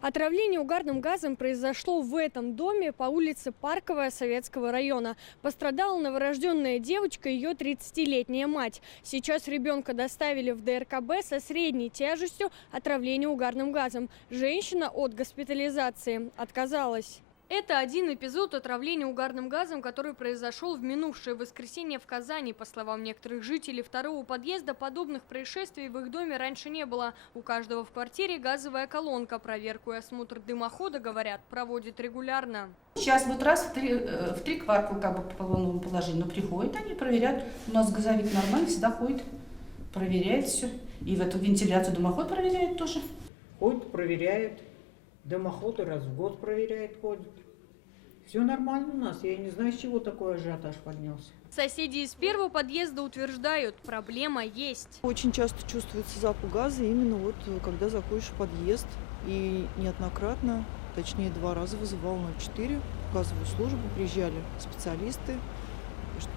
Отравление угарным газом произошло в этом доме по улице Парковая Советского района. Пострадала новорожденная девочка и ее 30-летняя мать. Сейчас ребенка доставили в ДРКБ со средней тяжестью отравления угарным газом. Женщина от госпитализации отказалась. Это один эпизод отравления угарным газом, который произошел в минувшее воскресенье в Казани. По словам некоторых жителей второго подъезда, подобных происшествий в их доме раньше не было. У каждого в квартире газовая колонка. Проверку и осмотр дымохода, говорят, проводит регулярно. Сейчас вот раз в три квартала как бы по полному положению, но приходят они, проверяют. У нас газовик нормально, всегда ходит, проверяет все. И в эту вентиляцию дымоход проверяет тоже. Ходит, проверяет. Дымоходы раз в год проверяет, ходит. Все нормально у нас. Я не знаю, с чего такой ажиотаж поднялся. Соседи из первого подъезда утверждают, проблема есть. Очень часто чувствуется запах газа именно вот когда заходишь в подъезд. И неоднократно, точнее 2 раза вызывал 04 газовую службу, приезжали специалисты.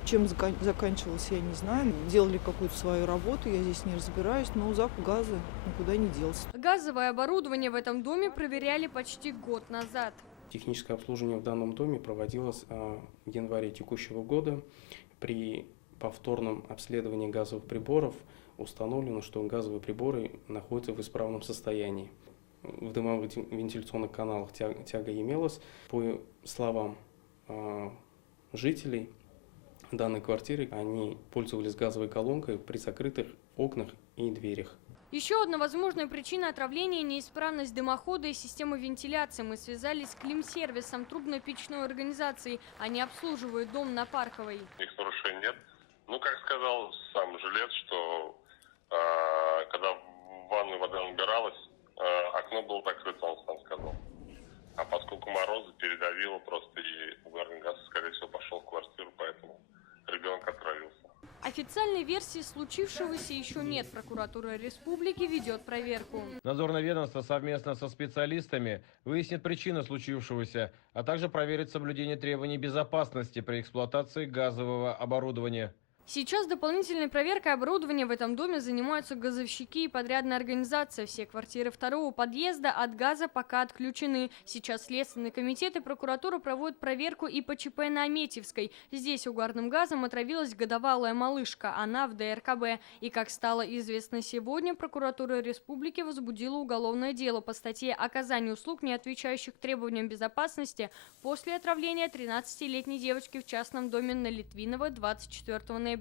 Чем заканчивалось, я не знаю. Делали какую-то свою работу, я здесь не разбираюсь, но запах газа никуда не делся. Газовое оборудование в этом доме проверяли почти год назад. Техническое обслуживание в данном доме проводилось в январе текущего года. При повторном обследовании газовых приборов установлено, что газовые приборы находятся в исправном состоянии. В дымовых вентиляционных каналах тяга имелась. По словам жителей данной квартиры, они пользовались газовой колонкой при закрытых окнах и дверях. Еще одна возможная причина отравления – неисправность дымохода и системы вентиляции. Мы связались с Климсервисом, трубно-печной организацией. Они обслуживают дом на Парковой. Их нарушений нет. Ну, как сказал сам жилец, что когда в ванную вода набиралась, окно было закрыто, он сам сказал. А поскольку морозы передавило просто, и угарный газ, скорее всего, пошел в квартиру, поэтому ребенок отравился. Официальной версии случившегося еще нет. Прокуратура республики ведет проверку. Надзорное ведомство совместно со специалистами выяснит причины случившегося, а также проверит соблюдение требований безопасности при эксплуатации газового оборудования. Сейчас дополнительной проверкой оборудования в этом доме занимаются газовщики и подрядная организация. Все квартиры второго подъезда от газа пока отключены. Сейчас Следственный комитет и прокуратура проводят проверку и по ЧП на Аметьевской. Здесь угарным газом отравилась годовалая малышка. Она в ДРКБ. И, как стало известно сегодня, прокуратура республики возбудила уголовное дело по статье «Оказание услуг, не отвечающих требованиям безопасности» после отравления 13-летней девочки в частном доме на Литвинова 24 ноября.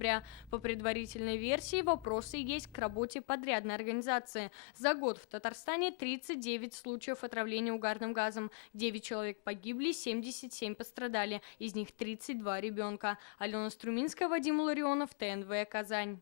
По предварительной версии, вопросы есть к работе подрядной организации. За год в Татарстане 39 случаев отравления угарным газом. 9 человек погибли, 77 пострадали. Из них 32 ребенка. Алена Струминская, Вадим Ларионов, ТНВ, Казань.